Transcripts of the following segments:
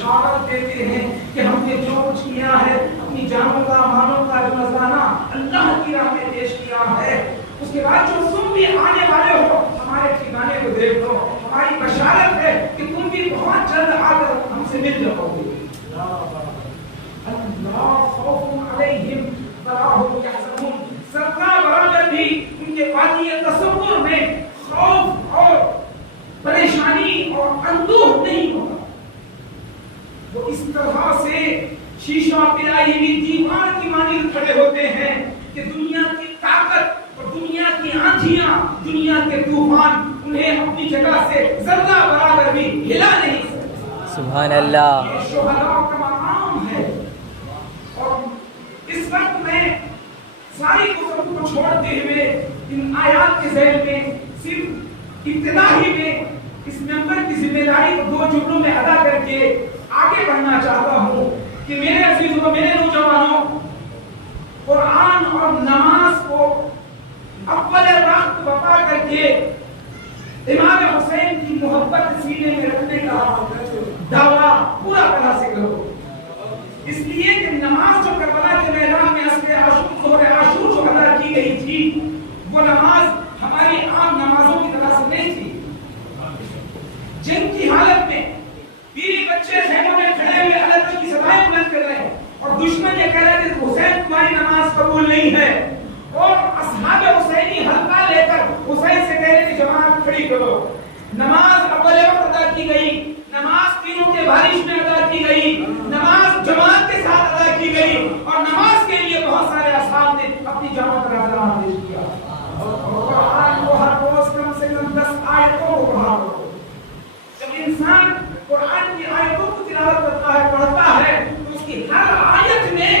بشارت دیتے ہیں کہ ہم نے جو کچھ کیا ہے اپنی جانوں کا مالوں کا جو نذرانہ اللہ کی راہ میں پیش کیا ہے، اس کے بعد جو تم بھی آنے والے ہو ہمارے ٹھکانے کو دیکھ لو، ہماری بشارت ہے کہ تم بھی بہت جلد آ کر ہم سے مل جاؤ گے۔ اللہ خوف علیہم ولا هم يحزنون، سرکار برابر بھی ان کے وادی تصور میں خوف اور پریشانی اور اندوہ نہیں ہوگا۔ وہ اس طرح سے شیشہ پلائی ہوئی دیوار کی مانند کھڑے ہوتے ہیں کہ دنیا کی طاقت اور دنیا کی آندھیاں، دنیا کے طوفان انہیں اپنی جگہ سے ذرہ برابر بھی ہلا نہیں سکتے۔ سبحان اللہ۔ یہ شہداء کا مقام ہے۔ اور اس وقت میں ساری کتب کو چھوڑتے ہوئے ان آیات کے ذیل میں صرف ابتدائی میں اس ممبر کی ذمہ داری کو 2 جملوں میں ادا کر کے آگے بڑھنا چاہتا ہوں کہ میرے عزیزوں، میرے نوجوانوں، قرآن اور نماز کو اول وقت وفا کر کے امام حسین کی محبت سینے میں رکھنے کا دعویٰ پورا طرح سے کرو، اس لیے کہ نماز جو کربلا کے میدان میں ظہر عاشور جو ادا کی گئی تھی، وہ نماز ہماری عام نمازوں کی طرح سے نہیں تھی۔ جن کی حالت میں بیوی بچے خیموں میں کھڑے ہوئے اللہ کی سزائیں بلند کر رہے ہیں اور دشمن یہ کہہ رہے ہیں کہ حسین تمہاری نماز قبول نہیں ہے، اور اصحاب حسینی حلقہ لے کر حسین سے کہہ رہے ہیں کہ جماعت کھڑی کرو۔ نماز اول وقت ادا کی گئی، نماز دنوں کے بارش میں ادا کی گئی، نماز جماعت کے ساتھ ادا کی گئی، اور نماز کے لیے بہت سارے اصحاب نے اپنی جانوں کا نذرانہ پیش کیا۔ قرآن کو ہر روز کم سے کم 10 آیتوں کو پڑھا کرو۔ جب انسان قرآن کی آیتوں کو تلاوت کرتا ہے، پڑھتا ہے، تو اس کی ہر آیت میں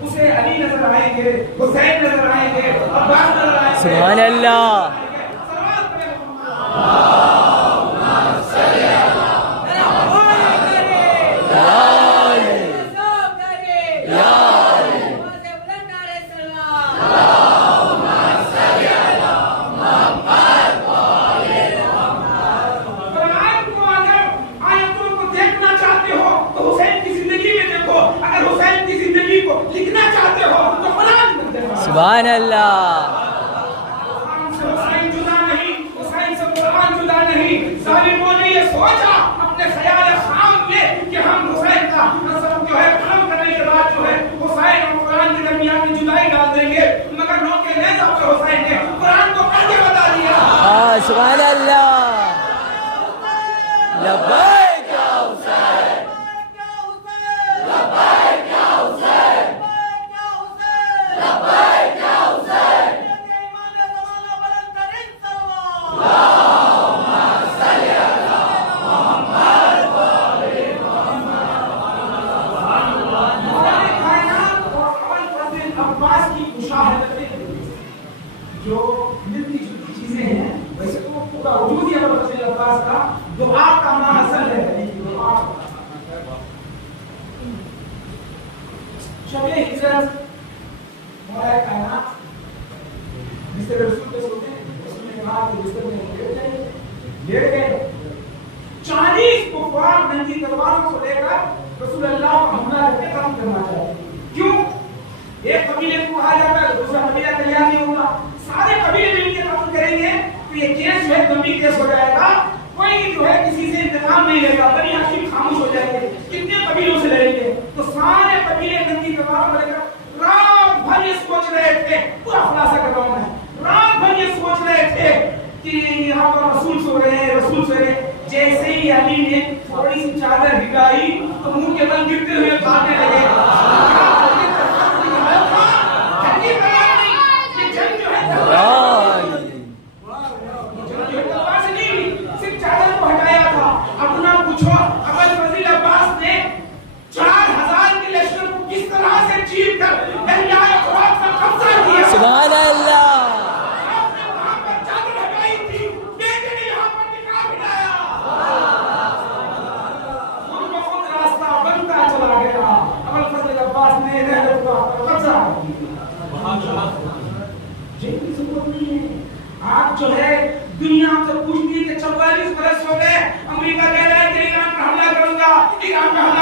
اسے علی نظر آئیں گے، حسین نظر آئیں گے، عباس نظر آئیں گے۔ سبحان اللہ۔ سبحان اللہ۔ قرآن سے حسین جدا نہیں، حسین سے قرآن جدا نہیں۔ ظالموں نے یہ سوچا اپنے خیال خام میں کہ ہم حسین کا نسب جو ہے ختم کرنے کے بعد جو ہے حسین اور قرآن کے درمیان میں جدائی ڈال دیں گے، مگر نوکے نیزہ پر حسین نے قرآن کو پڑھ کے بتا دیا۔ سبحان اللہ۔ لبیک یا حسین، لبیک یا حسین، لبیک یا حسین، اللہم صلی علی محمد وآل ہمارے کائنات اور اول فضل عباس کی مشاہدتیں جو ملتی جلتی چیزیں ہیں، ویسے تو پورا وجود ہی اول فضل عباس کا دعا کا محصل ہے۔ شب ہجرت مولا کائنات بستر رسول کے سوتے ہیں، رسول نے کہا کہ بستر میں لیٹ گئے، 40 کفار ننگی تلواروں کو لے کر رسول اللہ کو حملہ کر کے ختم کرنا چاہتے ہیں۔ کیوں؟ ایک قبیلے کو کہا جاتا ہے، دوسرا قبیلہ تیار نہیں ہوگا، سارے قبیلے مل کے ختم کریں گے تو یہ کیس جو ہے لمبی کیس ہو جائے گا، کوئی جو ہے کسی سے انتقام نہیں لے گا، بنی ہاشم خاموش ہو جائیں گے، کتنے قبیلوں سے لڑیں گے؟ تو سارے قبیلے ننگی تلواروں کو لے کر رات بھر یہ سوچ رہے تھے، پورا خلاصہ کر رہا ہوں میں، رات بھر یہ سوچ رہے تھے کہ یہاں پر رسول سو رہے ہیں، رسول سو رہے ہیں۔ جیسے ہی علی نے تھوڑی سی چادر ہٹائی تو منہ کے بل گرتے ہوئے بھاگنے لگے۔ صرف چادر کو ہٹایا تھا۔ اپنا پوچھو ابل فضل عباس نے 4000 کے لشکر کو کس طرح سے چیر کر دریائے فرات پر قبضہ کیا۔ سبحان اللہ۔ آپ جو ہے دنیا سے پوچھتی ہے کہ 44 برس ہو گئے، امریکہ کہہ رہا ہے کہ ایران پر حملہ کروں گا، ایران پر حملہ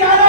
11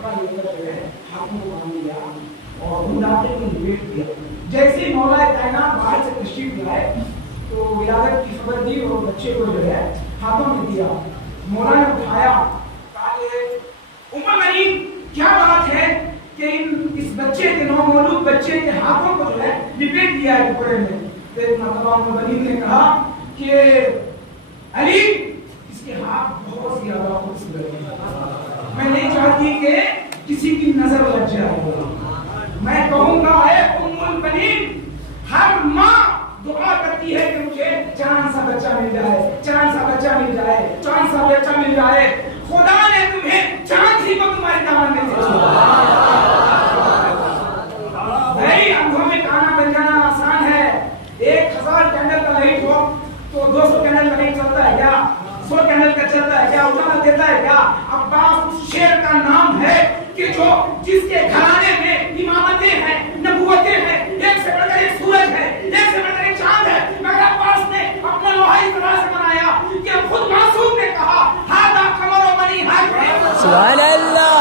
کپڑا لے کر جو ہے ہاتھوں کو باندھ لیا اور عمدہ کو لپیٹ دیا. جیسے ہی مولا کائنات باہر سے تشریف لائے تو ولادت کی خبر دی اور بچے کو جو ہے ہاتھوں میں دیا. مولا نے اٹھایا, کہا کہ ام المؤمنین کیا بات ہے کہ اس بچے کے نومولود بچے کے ہاتھوں کو جو ہے لپیٹ دیا ہے کپڑے میں. پھر مرتبہ ام المؤمنین نے کہا کہ علی اس کے ہاتھ بہت زیادہ خوبصورت ہیں, میں نہیں چاہتی کہ کسی کی نظر لگ جائے. میں کہوں گا اے ام المؤمنین, ہر ماں دعا کرتی ہے کہ مجھے چاند سا بچہ مل جائے, چاند سا بچہ مل جائے, چاند سا بچہ مل جائے. خدا نے تمہیں چاند ہی کو تمہارے دامن میں سے بھائی, آنکھوں میں کانا بن جانا آسان ہے. 1000 کینڈل کا لائٹ ہو تو 200 کینڈل کا نہیں چلتا ہے کیا, 100 کینڈل کا چلتا ہے کیا, اجالا دیتا ہے کیا. عباس اس شیر کا نام ہے کہ جو جس کے گھرانے میں امامتیں ہیں, نبوتیں ہیں, ایک سے بڑھ کر ایک سورج ہے, ایک سے بڑھ کر ایک چاند ہے, مگر عباس نے اپنا لوہا اس طرح سے بنایا کہ خود معصوم نے کہا ہذا قمر و بنی ہذا سبحان اللہ.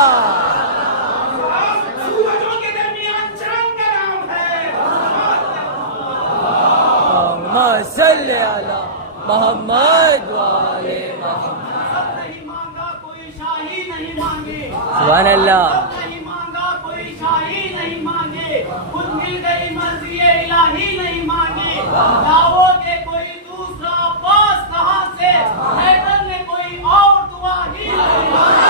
سورجوں کے درمیان چاند کا نام ہے. اللہم صلی علی محمد وعلی محمد. نہیں مانگا کوئی شاہی نہیں مانگے, سبحان اللہ. نہیں مانگا کوئی شاہی نہیں مانگے, خود مل گئی مرضی الہی نہیں مانگے. جاؤ کہ کوئی دوسرا عباس کہاں سے, حیدر نے کوئی اور دعا ہی نہیں مانگی.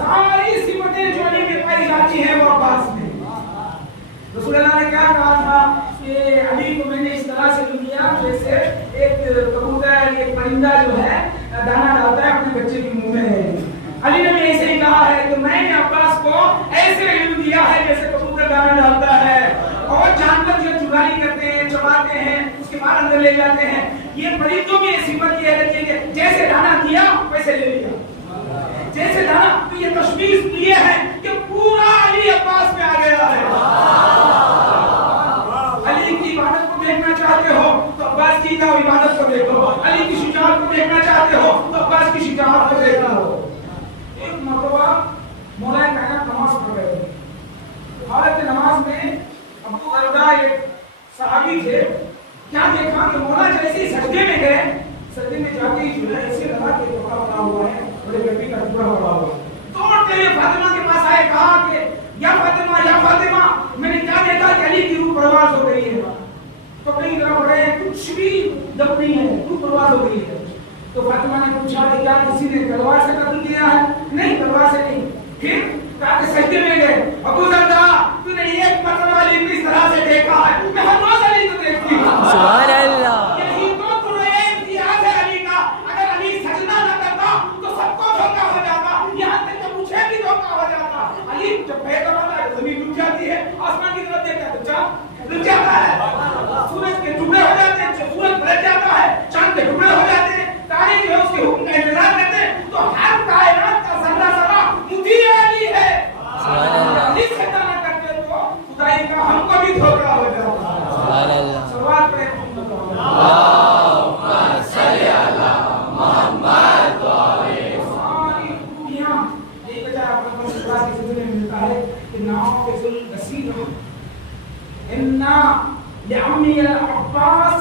ساری صفتیں جو علی میں پائی جاتی ہیں وہ عباس میں. رسول اللہ نے کیا کہا تھا کہ علی کو میں نے اس طرح سے دنیا جیسے ایک کبوتر, ایک پرندہ جو ہے دانا ڈالتا ہے اپنے بچے کے منہ میں. علی نے بھی ایسے ہی کہا ہے کہ میں نے عباس کو ایسے علم دیا ہے جیسے کبوتر دانا ڈالتا ہے, اور جانور جو چگالی کرتے ہیں, چباتے ہیں, اس کے بعد اندر لے جاتے ہیں. یہ پرندوں میں یہ صفت یہ رہتی ہے کہ جیسے دانا دیا ویسے لے لیا, جیسے دانا. تو یہ تشخیص یہ ہے کہ پورا علی عباس میں آ گیا ہے. علی کی عبادت کو دیکھنا چاہتے ہو تو عباس کی عبادت کو دیکھو, علی کی شجاعت کو دیکھنا چاہتے ہو تو عباس کی شجاعت کو دیکھو. ایک مرتبہ مولا کائنات نماز پڑھ رہے تھے, حالت نماز میں ابو الدا ایک صحابی تھے, کیا دیکھا کہ مولا جیسے سجدے میں گئے, سجدے میں جا کے جو ہے ایسے لگا کہ ٹکڑا پڑا ہوا ہے, بڑے بیٹی کا ٹکڑا پڑا ہوا ہے. توڑتے ہوئے فاطمہ کے پاس آئے, کہا کہ یا فاطمہ میں نے کیا دیکھا کہ علی کی روح پرواز ہو گئی ہے, کپڑے کی طرح پڑے ہیں, کچھ بھی دب نہیں ہے, روح پرواز ہو گئی ہے. تو فاطمہ نے پوچھا کہ کیا کسی نے تلوار سے قتل کیا ہے؟ نہیں, تلوار سے نہیں. پھر کہا کہ سجدے میں گئے, ابو دردا تو نے ایک مرتبہ علی کو اس طرح سے دیکھا ہے, میں ہر روز علی کو دیکھتی ہوں. سبحان اللہ. یہی تو تمہیں امتیاز ہے علی کا. اگر علی سجدہ نہ کرتا تو سب کو دھوکہ ہو جاتا, یہاں تک کہ مجھے بھی دھوکہ ہو جاتا. علی جب پیدا ہوتا ہے زمین رک جاتی ہے, آسمان کی طرف دیکھتا ہے تو چاند رک جاتا ہے, سورج کے ٹکڑے ہو جاتے ہیں, سورج پلٹ جاتا ہے, چاند کے ٹکڑے ہو جاتے ہیں, تارے جو ہے اس کے حکم کا انتظار کرتے ہیں. تو ہر کائنات کا ذرہ ذرہ مطیع علی ہے. سبحان اللہ. علی سجدہ نہ کرتے تو خدائی کا ہم کو بھی دھوکہ ہو جاتا. سبحان اللہ. سوال پہ اللہم صلی علی محمد وعلی ساری خوبیاں ایک بجائے آپ کو خدا کے سلسلے میں ملتا ہے کہ نافذ البصیر انا لعمی العباس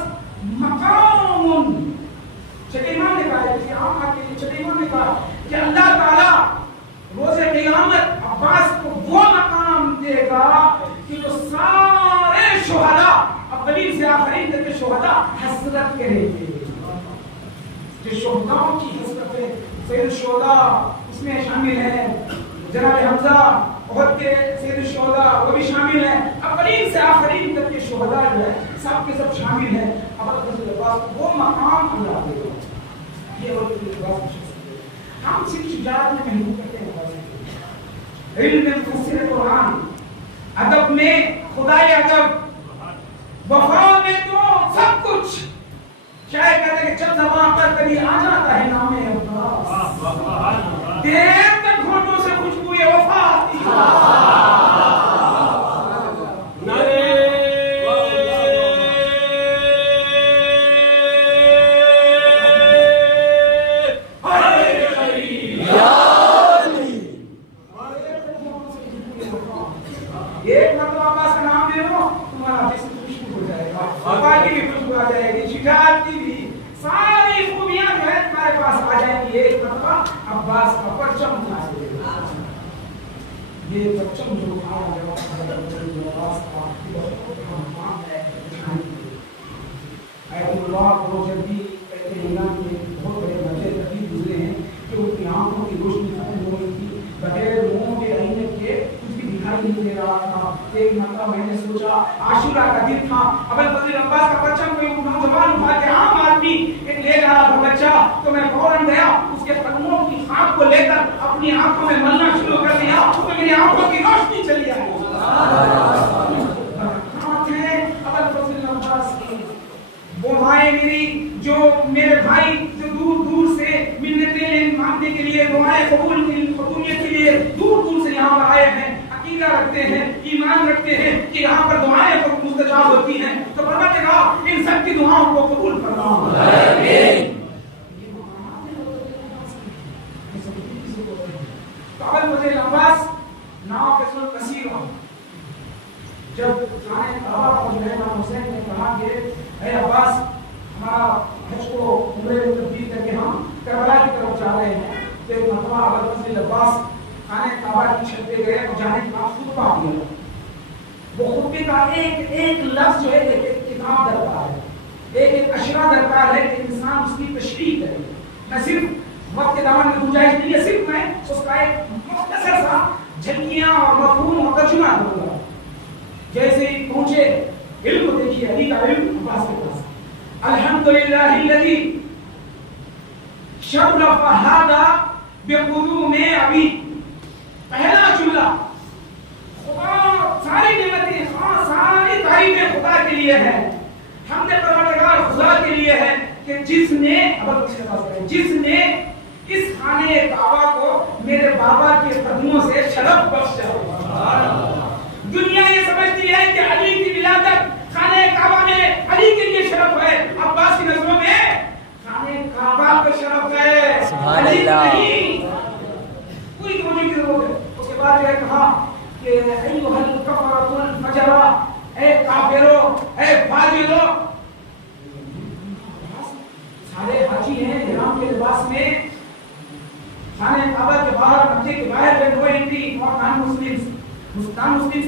مقام. چھٹے امام نے کہا ہے کہ عام آ کے چھٹے امام نے کہا کہ اللہ تعالیٰ روز قیامت عباس کو وہ مقام دے گا کہ وہ سارے شہداء اولین سے آخرین تک کے شہداء حسرت کریں گے. کہ شہداؤں کی حسرت ہے, سید الشہداء اس میں شامل ہیں, جناب حمزہ احد کے سید الشہداء وہ بھی شامل ہیں, اولین سے آخرین تک کے شہداء جو ہے سب کے سب شامل ہیں. اب رسول اللہ وہ مقام اللہ دے گا. یہ اور ہم صرف شجاعت میں محدود کرتے ہیں, علم میں مفسر قرآن, ادب میں خدائے ادب, وفا میں تو سب کچھ. شاید کہتے ہیں کہ جب زبان پر کبھی آ جاتا ہے نام عباس, دیر تک ہونٹوں سے خوشبوئے وفا آتی ہے. ایک مرتبہ عباس کا نام لے لو تمہارا جسم خوشبو ہو جائے گا, عباس کی بھی خوشبو آ جائے گی, شجاعت کی بھی ساری خوبیاں جو ہے تمہارے پاس آ جائیں گی. ایک مرتبہ عباس کا پرچم اٹھا دے, یہ پرچم جو اٹھایا گیا عباس کا مقام ہے. اللہ کو جب بھی کہتے ہیں کہ بہت بڑے بچے کبھی گزرے ہیں کہ ان کی آنکھوں کی روشنی ختم ہو گئی تھی, بغیر منہ کے رہنے کے کچھ بھی دکھائی نہیں دے رہا تھا. ایک مرتبہ میں نے سوچا عاشورہ کا دن تھا, ابوالفضل عباس کا پرچم کوئی نوجوان اٹھا کے عام آدمی ایک لے رہا تھا بچہ, تو میں فوراً گیا اس کے قدموں کی خاک کو لے کر اپنی آنکھوں میں ملنا شروع کر دیا, تو میری آنکھوں کی روشنی چلی آئی. وہ بھائی میری جو میرے بھائی جو دور دور سے منتیں مانگنے کے لیے, دعائیں قبولیت کے لیے دور دور سے یہاں پر آئے ہیں, عقیدہ رکھتے ہیں, ایمان رکھتے ہیں کہ یہاں پر دعائیں مستجاب ہوتی ہیں, تو پروردگار ان سب کی دعاؤں کو قبول فرما. آمین. ابوالفضل عباس نافذ القصیر, جب خانہ کعبہ پر جو ہے امام حسین نے کہا کہ اے عباس ہمارا حج کو عمرے میں تبدیل کر کے ہم کربلا کی طرف جا رہے ہیں, تو ایک مرتبہ ابوالفضل عباس خانہ کعبہ کی چھت پہ گئے اور جانے کے بعد خطبہ دیا. وہ خطبے کا ایک لفظ جو ہے ایک کتاب درکار ہے, ایک اشرا درکار ہے کہ انسان اس کی تشریح کرے. میں صرف وقت کے دامن میں گنجائش نہیں ہے, صرف میں اس کا ایک مختصر سا جھلکیاں اور مفہوم اور ترجمہ کروں گا. جیسے ہی پہنچے علم دیکھیے, علی کا علم عباس کے پاس. الحمدللہ الذی شرف هذا بقدوم ابی, پہلا جملہ خدا ساری نعمتیں ساری تعریفیں خدا کے لیے ہے, ہم نے پروردگار خدا کے لیے ہے کہ جس نے اس خانہ کعبہ کو میرے بابا کے قدموں سے شرف بخشا. دنیا یہ سمجھتی ہے کہ علی کی ولادت خانہ کعبہ میں علی کے لیے شرف ہے, عباس کی نظروں میں خانہ کعبہ کا شرف ہے, علی نہیں. پوری توجہ کی ضرورت ہے. اس کے بعد یہ کہا کہ ایھا الکفرۃ الفجرہ, اے کافروں, اے فاجروں. سارے حاجی ہیں احرام کے لباس میں, خانہ کعبہ کے باہر مسجد کے باہر نو انٹری اور نان مسلم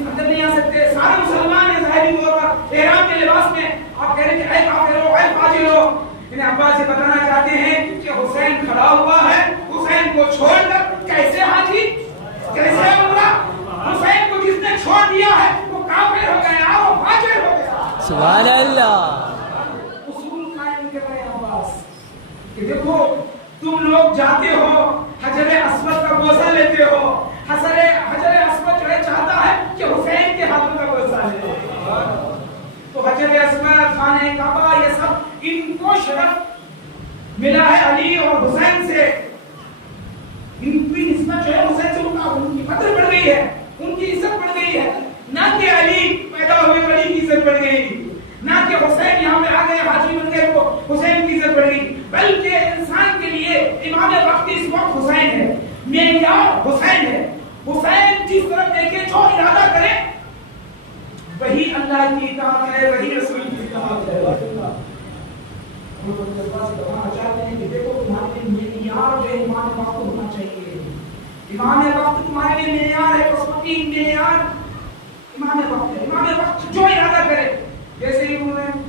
اندر نہیں آ سکتے. سارے مسلمان ہیں ظاہری طور پر احرام کے لباس میں. آپ کہہ رہے ہیں کہ اے کافروں, اے فاجروں. انہیں عباس سے بتانا چاہتے ہیں کہ حسین کھڑا ہوا ہے, حسین کو چھوڑ کر کیسے حاجی, کیسے عمرہ, حسین کو جس نے چھوڑ دیا ہے وہ کافر ہو گیا, وہ فاجر ہو گیا. سبحان اللہ. اصول قائم کر رہے ہیں عباس کہ دیکھو تم لوگ جاتے ہو حجر اسود کا بوسہ لیتے ہو, حجر اسود جو ہے چاہتا ہے کہ حسین کے ہاتھوں کا بوسہ لے. تو حجر اسود, خانہ کعبہ, یہ سب ان کو شرف ملا ہے علی اور حسین سے. ان کی نسبت جو ہے حسین سے ان کی قدر بڑھ گئی ہے, ان کی عزت بڑھ گئی ہے. نہ کہ علی پیدا ہوئے علی کی عزت بڑھ گئی, نہ کہ حسین یہاں پہ آ گئے حاجی بن گئے تو حسین کی عزت بڑھ گئی, بلکہ انسان کے لیے امام وقت اس وقت حسین ہے, معیار حسین ہے. حسین جس طرف دیکھے جو ارادہ کرے وہی اللہ کی اطاعت ہے, وہی رسول کی اطاعت ہے. ہم کو جذبات سے بتانا چاہتے ہیں کہ دیکھو تمہارے لیے معیار جو ہے امام وقت ہونا چاہیے. امام وقت تمہارے لیے معیار ہے, قسمتی معیار امام وقت ہے. امام وقت جو ارادہ کرے, جیسے ہی انہوں نے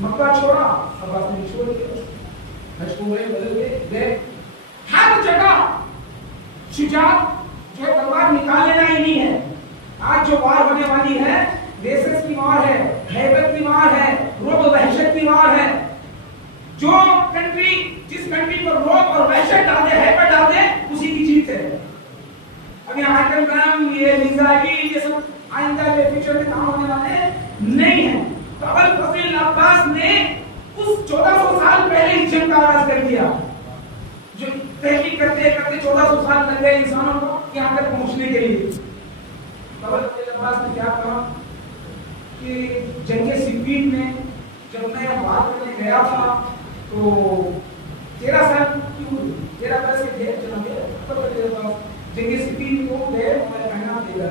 مکہ چھوڑا, عباس نے چھوڑ دیا, حج کو بدل گئے. ہر جگہ شجاعت جو تلوار نکال لینا ہی نہیں ہے. آج جو وار ہونے والی ہے ریسس کی وار ہے, ہیبت کی وار ہے, رعب و وحشت کی وار ہے. جو کنٹری جس کنٹری پر رعب اور وحشت ڈال دے, ہیبت ڈال دے, اسی کی جیت ہے. اب یہ حاکم کرام, یہ میزائل, یہ سب آئندہ کے فیوچر میں کام ہونے والے نہیں ہیں. تو ابوالفضل عباس نے اس 1400 سال پہلے اس جنگ کا آغاز کر دیا. جو تحقیق کرتے کرتے 1400 سال لگ گئے انسانوں کو یہاں تک پہنچنے کے لیے. ابوالفضل عباس نے کیا کہا کہ جنگ صفین میں جب میں بات کرنے گیا تھا تو 13 سال کی عمر, 13 برس کے تھے جناب. جنگ صفین کو گئے, میں کہنا دے گا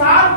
7